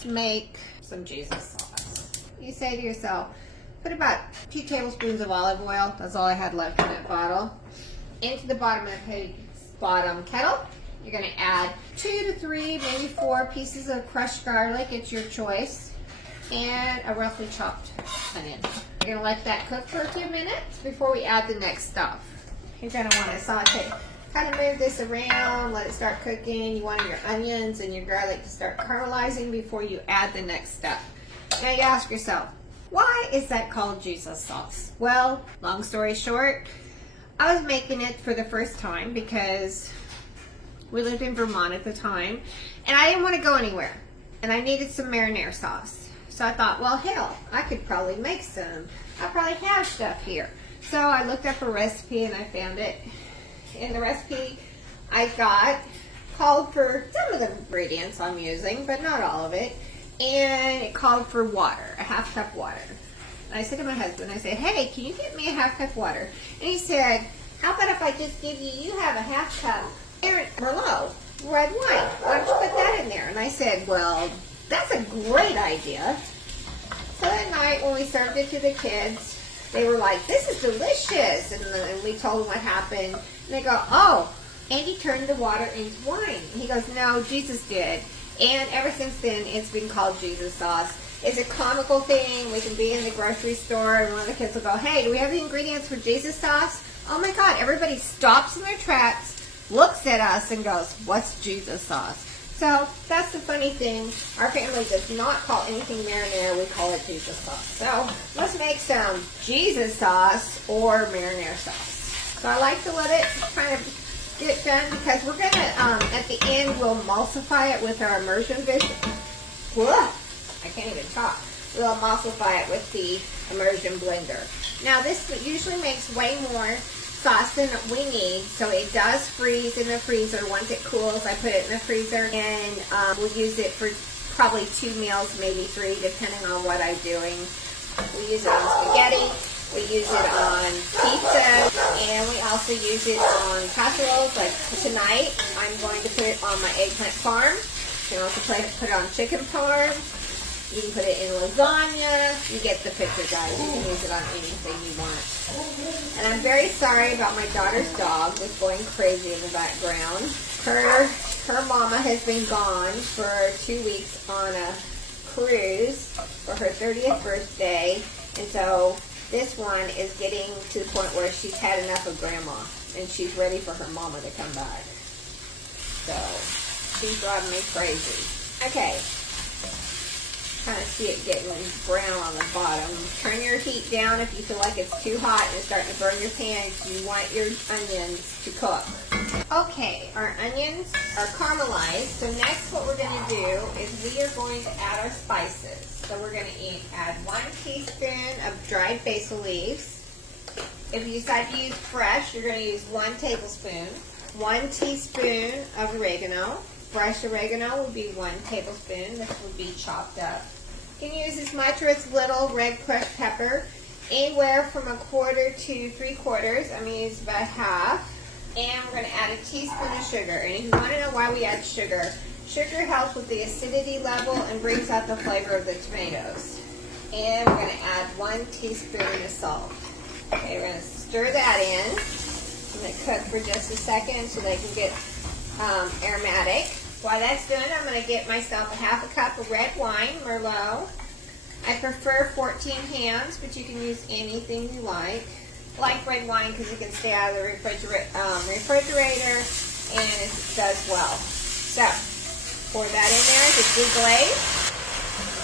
to make some Jesus sauce. You say to yourself, put about 2 tablespoons of olive oil, that's all I had left in that bottle, into the bottom of the bottom kettle. You're going to add 2 to 3, maybe 4 pieces of crushed garlic, it's your choice, and a roughly chopped onion. You're going to let that cook for a few minutes before we add the next stuff. You're going to want to saute, kind of move this around, let it start cooking. You want your onions and your garlic to start caramelizing before you add the next step. Now you ask yourself, why is that called Jesus sauce? Well, long story short, I was making it for the first time because we lived in Vermont at the time, and I didn't want to go anywhere, and I needed some marinara sauce. So I thought, well, hell, I could probably make some. I probably have stuff here. So I looked up a recipe, and I found it. And the recipe I got called for some of the ingredients I'm using, but not all of it. And it called for water, a half cup water. I said to my husband, I said, hey, can you get me a half cup water? And he said, how about if I just give you have a half cup Merlot, red wine. Why don't you put that in there? And I said, well, that's a great idea. So that night when we served it to the kids, they were like, this is delicious. And we told them what happened. And they go, oh, Andy turned the water into wine. And he goes, no, Jesus did. And ever since then, it's been called Jesus sauce. It's a comical thing. We can be in the grocery store and one of the kids will go, hey, do we have the ingredients for Jesus sauce? Oh my God, everybody stops in their tracks, looks at us and goes, what's Jesus sauce? So that's the funny thing. Our family does not call anything marinara. We call it Jesus sauce. So let's make some Jesus sauce or marinara sauce. So I like to let it kind of get done because we're going to, at the end, we'll emulsify it with our immersion vision. Whoa, I can't even talk. We'll emulsify it with the immersion blender. Now this usually makes way more sauce than we need, so it does freeze in the freezer. Once it cools, I put it in the freezer, and we'll use it for probably 2 meals, maybe 3, depending on what I'm doing. We use it on spaghetti, we use it on pizza, and we also use it on casseroles. Like tonight, I'm going to put it on my eggplant parm. You can also put it on chicken parm. You can put it in lasagna. You get the picture, guys. You can use it on anything you want. And I'm very sorry about my daughter's dog that's going crazy in the background. Her mama has been gone for 2 weeks on a cruise for her 30th birthday. And so this one is getting to the point where she's had enough of grandma. And she's ready for her mama to come back. So she's driving me crazy. Okay. Kind of see it getting brown on the bottom. Turn your heat down if you feel like it's too hot and it's starting to burn your pan. You want your onions to cook. Okay, our onions are caramelized. So next what we're going to do is we are going to add our spices. So we're going to add 1 teaspoon of dried basil leaves. If you decide to use fresh, you're going to use 1 tablespoon. 1 teaspoon of oregano. Fresh oregano would be 1 tablespoon. This would be chopped up. You can use as much or as little red crushed pepper. Anywhere from 1/4 to 3/4. I'm going to use about half. And we're going to add a teaspoon of sugar. And if you want to know why we add sugar, sugar helps with the acidity level and brings out the flavor of the tomatoes. And we're going to add 1 teaspoon of salt. Okay, we're going to stir that in. I'm going to cook for just a second so they can get aromatic. While that's done, I'm going to get myself a ½ cup of red wine, Merlot. I prefer 14 hands, but you can use anything you like. I like red wine because it can stay out of the refrigerator and it does well. So, pour that in there to deglaze.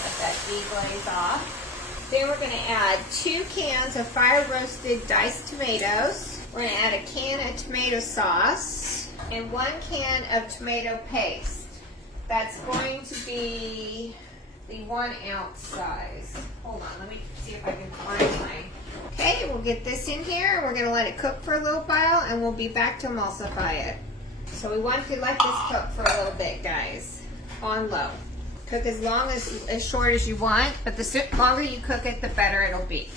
Let that deglaze off. Then we're going to add 2 cans of fire-roasted diced tomatoes. We're going to add a can of tomato sauce and 1 can of tomato paste. That's going to be the 1 ounce size. Hold on, let me see if I can find my... Okay, we'll get this in here. We're going to let it cook for a little while and we'll be back to emulsify it. So we want to let this cook for a little bit, guys, on low. Cook as short as you want, but the longer you cook it, the better it'll be.